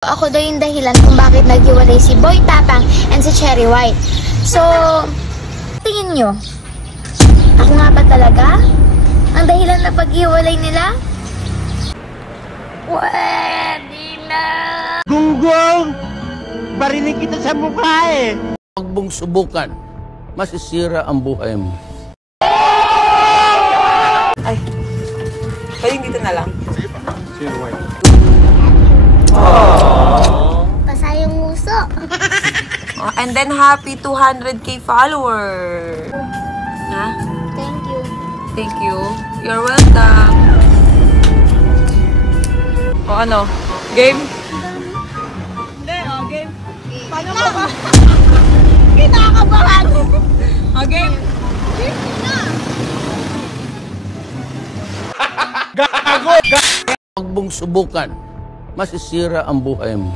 Ako daw yung dahilan kung bakit naghiwalay si Boy Tapang and si Cherry White. So, tingin nyo, ako nga ba talaga ang dahilan na paghiwalay nila? Pwede na! Gunggong! Barinig kita sa mukha eh! Huwag mong subukan, masisira ang buhay mo. Ay, pwedeng dito na lang. Cherry White. Basa yung uso. And then happy 200k follower. Ha? Thank you. Thank you. You're welcome. O ano? Game? Hindi, game. Paano ka ba? Kinakabahan. O game? Gago! Huwag mong subukan, masisira ang buhay mo.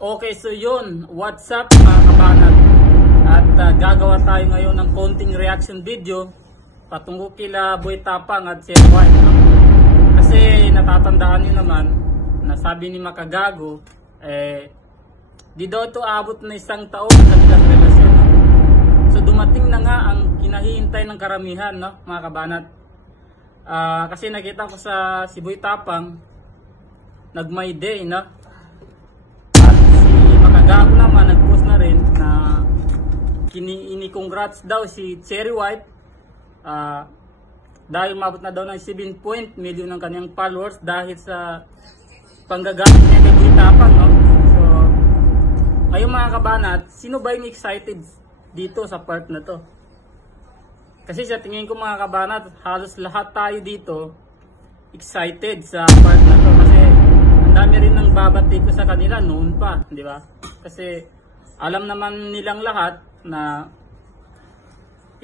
Okay, so yun, what's up mga kabanat? At gagawa tayo ngayon ng konting reaction video patungo kila Boy Tapang at Cherry White, no? Kasi natatandaan nyo naman na sabi ni Makagago, di daw ito abot na 1 taon sa kanilang relasyon, no? So dumating na nga ang kinahihintay ng karamihan, no, mga kabanat. Kasi nakita ko sa si Boy Tapang nag-my day, no? Gago naman, nag-post na rin na ini-congrats daw si Cherry White dahil umabot na daw ng 7 million ng kanyang followers dahil sa panggagamit niya kay Boy Tapang, no? So, ngayon mga kabanat, sino ba yung excited dito sa part na to? Kasi sa tingin ko mga kabanat, halos lahat tayo dito excited sa part na to kasi ang dami rin ng babati ko sa kanila noon pa, di ba? Kasi alam naman nilang lahat na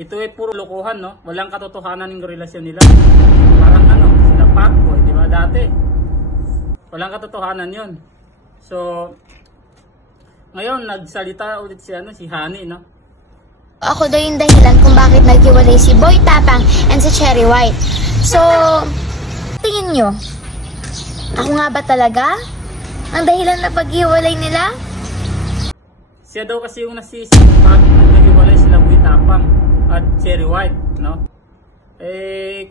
ito ay puro lokohan, no? Walang katotohanan ng relasyon nila. Parang ano, sila Pacboy, di ba? Dati. Walang katotohanan yun. So, ngayon nagsalita ulit si Honey, no? Ako daw yung dahilan kung bakit naghiwalay si Boy Tapang and si Cherry White. So, tingin nyo, ako nga ba talaga ang dahilan na paghiwalay nila? Siya daw kasi yung nasisi kung bakit naghiwalay sila Boy Tapang at Cherry White, no?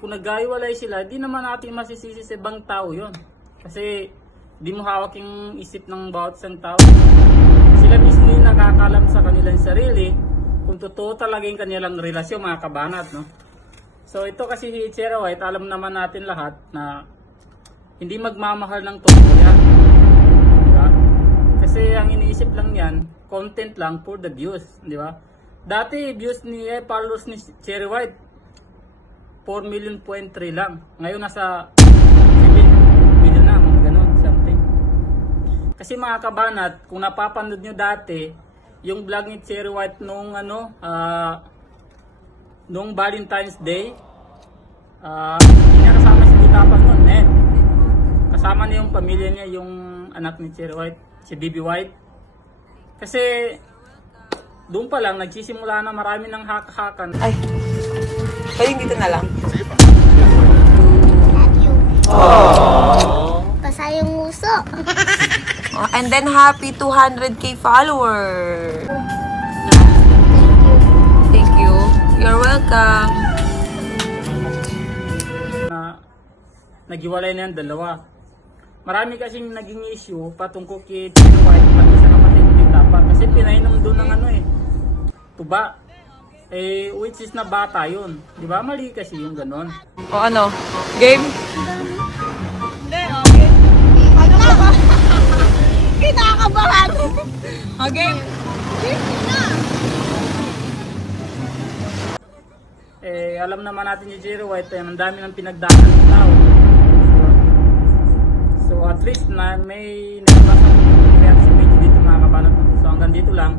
Kung naghiwalay sila, di naman natin masisisi sa ibang tao yun. Kasi di mo hawak yung isip ng bawat isang tao. Sila mismo yung nakakalam sa kanilang sarili kung totoo talaga yung kanilang relasyon, mga kabanat, no? So ito kasi si Cherry White, alam naman natin lahat na hindi magmamahal ng totoo yan. Diba? Kasi ang iniisip lang yan, content lang for the views, di ba? Dati views ni followers ni Cherry White 4.3 million lang. Ngayon nasa 7 million na, mga ganun, something. Kasi mga kabanat, kung napapanood nyo dati yung vlog ni Cherry White nung nung Valentine's Day, hindi niya kasama si Boy Tapang nun, kasama niya yung pamilya niya, yung anak ni Cherry White, si Bibi White. Kasi doon pa lang nagsisimula na marami ng hak-hakan. Ay, pwedeng dito na lang. Love you. Basa yung uso. And then happy 200k follower. Thank you. Thank you. You're welcome. Naghiwalay na yung dalawa. Marami kasing naging issue patungkol kay Cherry White pati sa kapatid ni Tapang. Kasi pinainom doon ng tuba. Which is na bata yun. Di ba? Mali kasi yung ganon. O ano? Game? Hindi, okay. Paano ka ba? Kinakabahan. O game? Alam naman natin yung Cherry White, ang dami ng pinagdaanan ng tao. So at least na may nabasa ng reaction video dito mga kabanat. So hanggang dito lang.